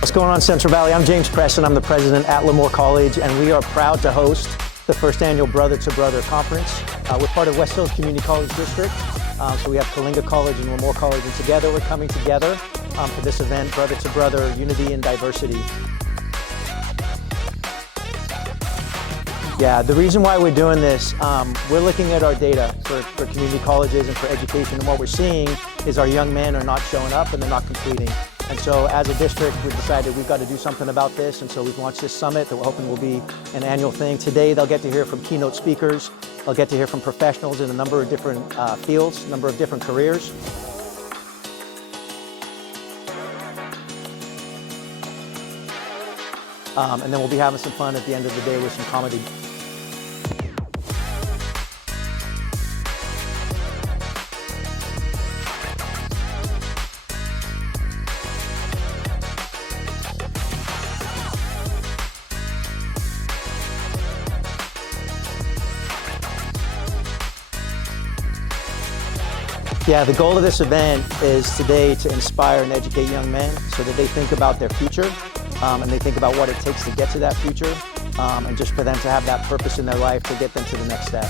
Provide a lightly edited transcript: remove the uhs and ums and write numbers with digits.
What's going on, Central Valley? I'm James Preston. I'm the president at Lemoore College, and we are proud to host the first annual Brother to Brother Conference. We're part of West Hills Community College District, so we have Coalinga College and Lemoore College, and together we're coming together for this event, Brother to Brother, Unity and Diversity. Yeah, the reason why we're doing this, we're looking at our data for community colleges and for education, and what we're seeing is our young men are not showing up and they're not completing. And so as a district, we decided we've got to do something about this, and so we've launched this summit that we're hoping will be an annual thing. Today, they'll get to hear from keynote speakers. They'll get to hear from professionals in a number of different fields, a number of different careers. And then we'll be having some fun at the end of the day with some comedy. Yeah, the goal of this event is today to inspire and educate young men so that they think about their future and they think about what it takes to get to that future and just for them to have that purpose in their life to get them to the next step.